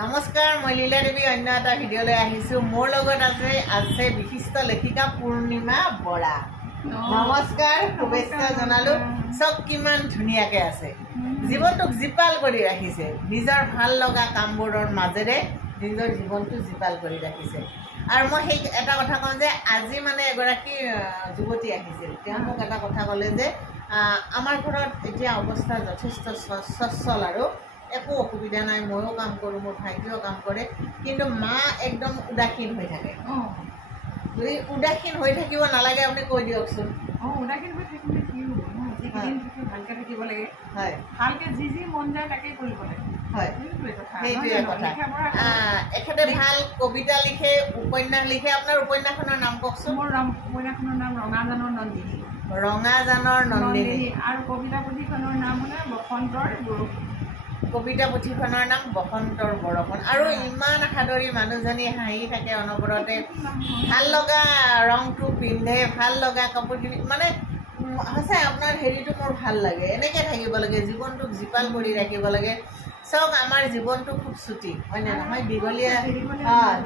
নমস্কাৰ, মই লীলা দেৱী অন্য এটা ভিডিঅ'লৈ আহিছোঁ। মোৰ লগত আছে বিশিষ্ট লেখিকা পূৰ্ণিমা বৰা। নমস্কাৰ, শুভেচ্ছা জনালোঁ। চব কিমান ধুনীয়াকৈ আছে, জীৱনটোক জীপাল কৰি ৰাখিছে। নিজৰ ভাল লগা কামবোৰৰ মাজেৰে নিজৰ জীৱনটো জীপাল কৰি ৰাখিছে। আৰু মই সেই এটা কথা কওঁ যে আজি মানে এগৰাকী যুৱতী আহিছিল। তেওঁ মোক এটা কথা ক'লে যে আমাৰ ঘৰত এতিয়া অৱস্থা যথেষ্ট সচ্ছল আৰু একো অসুবিধা নাই। ময়ো কাম কৰোঁ, মোৰ ভাইটিও কাম কৰে, কিন্তু মা একদম উদাসীন হৈ থাকে। যদি উদাসীন হৈ থাকিব নালাগে আপুনি কৈ দিয়কচোন। উদাসীন হৈ থাকিলে কি হ'ব? যিকেইদিন থাকি ভালকৈ থাকিব লাগে, হয়, ভালকৈ যি মন যায় তাকেই কৰিব লাগে, হয়, সেইটোৱে কথা। এখেতে ভাল কবিতা লিখে, উপন্যাস লিখে। আপোনাৰ উপন্যাসখনৰ নাম কওকচোন। মোৰ উপন্যাসখনৰ নাম ৰঙাজানৰ নন্দিনী। ৰঙাজানৰ নন্দিনী। আৰু কবিতা পুথিখনৰ নাম হ'লে বসন্তৰ বৰষুণ। কবিতা পুথিখনৰ নাম বসন্তৰ বৰষুণ। আৰু ইমান সাদৰী মানুহজনী হাঁহি থাকে অনবৰতে, ভাল লগা ৰংটো পিন্ধে, ভাল লগা কাপোৰ কিনি, মানে সঁচাই আপোনাৰ হেৰিটো মোৰ ভাল লাগে। এনেকৈ থাকিব লাগে, জীৱনটোক জীপাল কৰি ৰাখিব লাগে। চাওক, আমাৰ জীৱনটো খুব চুটি, হয়নে নহয়?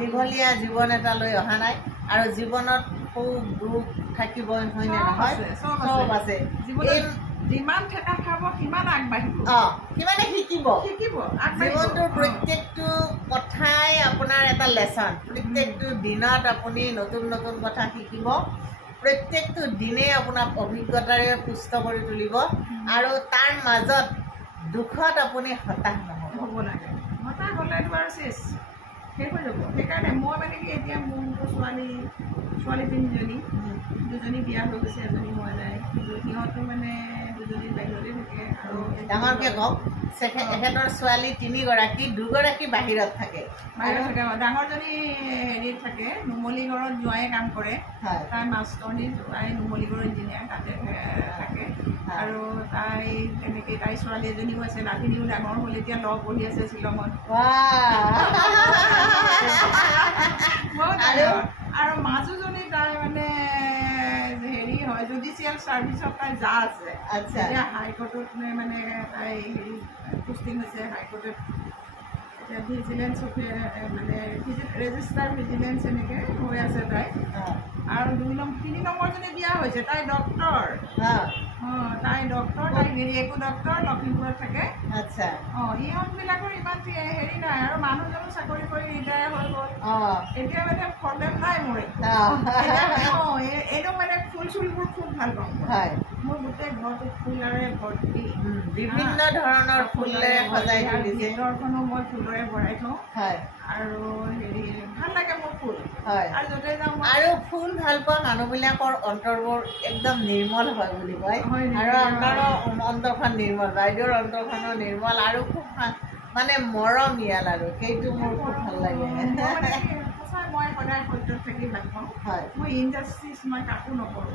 দীঘলীয়া জীৱন এটা লৈ অহা নাই, আৰু জীৱনত সুখ দুখ থাকিবই, হয়নে নহয়? চব আছে। যিমান ঠেকা খাব সিমান আগবাঢ়িব, সিমানে শিকিব। জীৱনটোৰ প্ৰত্যেকটো কথাই আপোনাৰ এটা লেচন। প্ৰত্যেকটো দিনত আপুনি নতুন নতুন কথা শিকিব। প্ৰত্যেকটো দিনেই আপোনাক অভিজ্ঞতাৰে পুষ্ট কৰি তুলিব, আৰু তাৰ মাজত দুখত আপুনি হতাশ নহ'ব লাগে। হতাশ হ'লেতো আৰু শেষ হৈ যাব। সেইকাৰণে মই মানে কি, এতিয়া মোৰ ছোৱালী তিনিজনী, দুজনী বিয়া হৈ গৈছে, এজনী হোৱা নাই। সিহঁতো মানে দুজনী বাহিৰতে থাকে। আৰু ডাঙৰকৈ কওক, এখেতৰ ছোৱালী তিনিগৰাকী, দুগৰাকী বাহিৰত থাকে। ডাঙৰজনী হেৰিত থাকে, নুমলীগড়ত জোঁৱায়ে কাম কৰে। তাই মাষ্টৰনী, তাই নুমলীগড় ইঞ্জিনিয়াৰ, তাতে থাকে। আৰু তাই তেনেকৈ তাই ছোৱালী এজনীও আছে, নাতিনীও ডাঙৰ হ'ল, এতিয়া ল পঢ়ি আছে শ্বিলঙত। আৰু মাজুজনী তাই মানে হেৰি হয়, জুডিচিয়েল ছাৰ্ভিচত তাই যা আছে। এতিয়া হাইকোৰ্টত মানে তাই হেৰি পোষ্টিং হৈছে হাইকোৰ্টত। এতিয়া ভিজিলেঞ্চ মানে ৰেজিষ্টাৰ ভিজিলেঞ্চ এনেকৈ হৈ আছে তাই। আৰু 3 নম্বৰজনী বিয়া হৈছে, তাই ডক্তৰ। তাই ডক্তৰ, তাই গিৰিয়েকো ডক্তৰ, লখিমপুৰত থাকে। ইহঁতবিলাকৰ ইমান হেৰি নাই, আৰু মানুহজনো চাকৰি কৰি ৰিটায়াৰ হৈ গ'ল। এতিয়া মানে প্ৰব্লেম নাই মোৰ। এইটো মানে ফুল চুলবোৰ খুব ভাল পাওঁ। মোৰ গোটেই ঘৰটো ফুলেৰে ভৰ্তি, বিভিন্ন ধৰণৰ ফুলেৰে সজাই তুলিছে। ভিতৰখনো মই ফুলেৰে ভৰাই থওঁ। আৰু হেৰি ভাল লাগে মোৰ ফুল। আৰু য'তে যাওঁ, আৰু ফুল ভাল পোৱা মানুহবিলাকৰ অন্তৰবোৰ একদম নিৰ্মল হয় বুলি কয়। আৰু আপোনাৰো অন্তৰখন নিৰ্মল, বাইদেউৰ অন্তৰখনো নিৰ্মল, আৰু খুব মানে মৰমীয়াল, আৰু সেইটো মোৰ খুব ভাল লাগে। মই সদায় সত্যত থাকি ভাল পাওঁ। মই ইনজাষ্টিচ মই কাকো নকৰোঁ।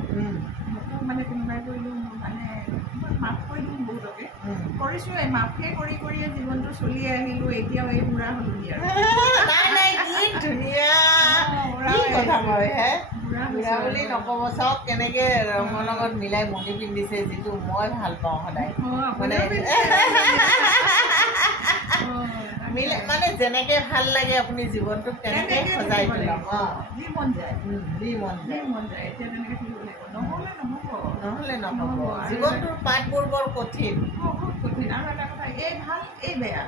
মোকো মানে কোনোবাই কৰিলোঁ, মানে মই মাফ কৰি দিওঁ বহুতকে, কৰিছোঁৱেই। মাফে কৰিয়ে জীৱনটো চলি আহিলোঁ। এতিয়াও এই বুঢ়া হ'লোঁ আৰু ধুনীয়া কথা কয় হে, বুঢ়া বুলি নক'ব। চাওক কেনেকৈ ৰঙৰ লগত মিলাই মণি পিন্ধিছে, যিটো মই ভাল পাওঁ সদায়। মানে যেনেকে ভাল লাগে আপুনি জীৱনটোক তেনেকে সজাই তোলক। নহ'লে নহ'ব। জীৱনটোৰ পাতবোৰ বৰ কঠিন। আৰু এটা কথা, এই ভাল এই বেয়া,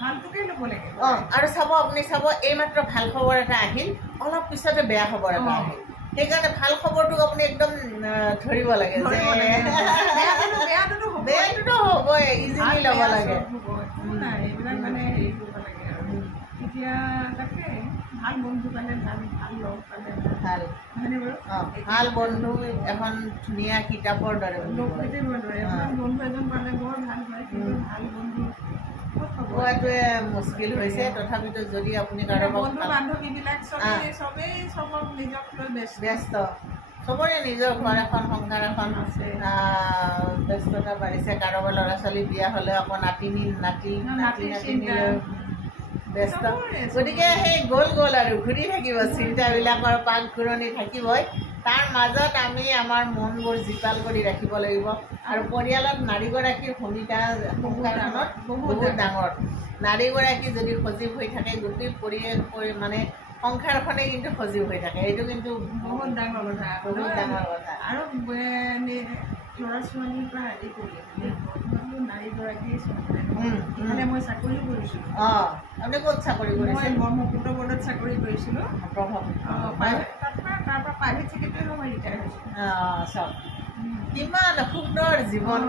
ভালটোকে ল'ব লাগে। আৰু চাব, আপুনি চাব, এইমাত্ৰ ভাল খবৰ এটা আহিল, অলপ পিছতে বেয়া খবৰ এটা আহিল। সেইকাৰণে ভাল খবৰটোক আপুনি একদম ধৰিব লাগে, যে বেয়াটোতো হ'বই, ইজিলি ল'ব লাগে। এইবিলাক মানে হেৰি কৰিব লাগে। আৰু এতিয়া তাকে ভাল বন্ধু পালে ভাল, ভাল লগ পালে ভাল, হয়নে বাৰু? ভাল বন্ধু এখন ধুনীয়া কিতাপৰ দৰে, বন্ধু এজন পালে বৰ ভাল হয়। কিন্তু ভাল বন্ধু পোৱাটোৱে মুস্কিল হৈছে। তথাপিতো যদি আপুনি কাৰোবাক, বন্ধু বান্ধৱীবিলাক চবেই চবক নিজক লৈ ব্যস্ত। চবৰে নিজৰ ঘৰ এখন, সংসাৰ এখন আছে, ব্যস্ততা বাঢ়িছে। কাৰোবাৰ ল'ৰা ছোৱালী বিয়া হ'লে আকৌ নাতিনীলৈ ব্যস্ত। গতিকে সেই গ'ল আৰু ঘূৰি থাকিব, চিন্তাবিলাকৰ পাক ঘূৰণি থাকিবই। তাৰ মাজত আমি আমাৰ মনবোৰ জীপাল কৰি ৰাখিব লাগিব আৰু পৰিয়ালত নাৰীগৰাকীৰ ভূমিকা সংসাৰখনত বহুত ডাঙৰ নাৰীগৰাকী যদি সজীৱ হৈ থাকে গোটেই মানে সংসাৰখনে কিন্তু সজীৱ হৈ থাকে এইটো কিন্তু বহুত ডাঙৰ কথা আৰু ল'ৰা ছোৱালীৰ পৰা আদি কৰি নাৰীগৰাকী মানে মই চাকৰি কৰিছোঁ আপুনি ক'ত চাকৰি কৰিছে ব্ৰহ্মপুত্ৰ বৰ্ডত চাকৰি কৰিছিলোঁ তাৰ পৰা প্ৰাইভেট ছেক্ৰেটাৰী মই ৰিটায়াৰ হৈছোঁ কিমান সুন্দৰ জীৱন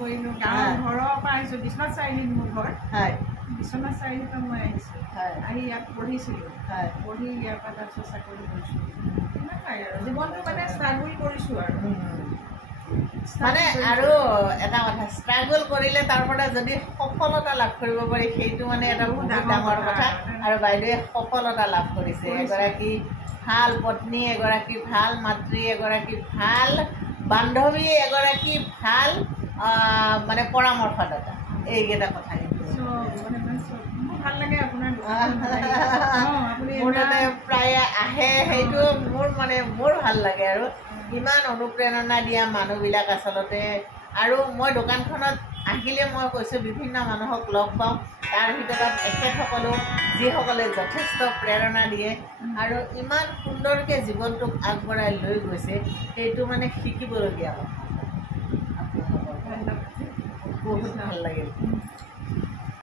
কৰিলোঁ গাঁৱৰ ঘৰৰ পৰা আহিছোঁ বিশ্বনাথ চাৰিআলিত মোৰ ঘৰ বিশ্বনাথ চাৰিআলিৰ মই আহিছোঁ আহি ইয়াত পঢ়িছিলোঁ পঢ়ি ইয়াৰ পৰা তাৰপিছত চাকৰি কৰিছোঁ তেনেকুৱাই আৰু জীৱনটো মানে ষ্ট্ৰাগল কৰিছোঁ আৰু মানে আৰু এটা কথা ষ্ট্ৰাগল কৰিলে তাৰ পৰা যদি সফলতা লাভ কৰিব পাৰি সেইটো মানে এটা বহুত ডাঙৰ কথা আৰু বাইদেৱে সফলতা লাভ কৰিছে এগৰাকী ভাল পত্নী এগৰাকী ভাল মাতৃ এগৰাকী ভাল বান্ধৱী এগৰাকী ভাল মানে পৰামৰ্শদাতা এইকেইটা কথা ভাল লাগে আপোনাৰ মোৰ তাতে প্ৰায়ে আহে সেইটো মোৰ ভাল লাগে আৰু ইমান অনুপ্ৰেৰণা দিয়া মানুহবিলাক আচলতে আৰু মই দোকানখনত আহিলে মই কৈছোঁ বিভিন্ন মানুহক লগ পাওঁ তাৰ ভিতৰত এখেতসকলো যিসকলে যথেষ্ট প্ৰেৰণা দিয়ে আৰু ইমান সুন্দৰকৈ জীৱনটোক আগবঢ়াই লৈ গৈছে সেইটো মানে শিকিবলগীয়া কথা বহুত ভাল লাগিল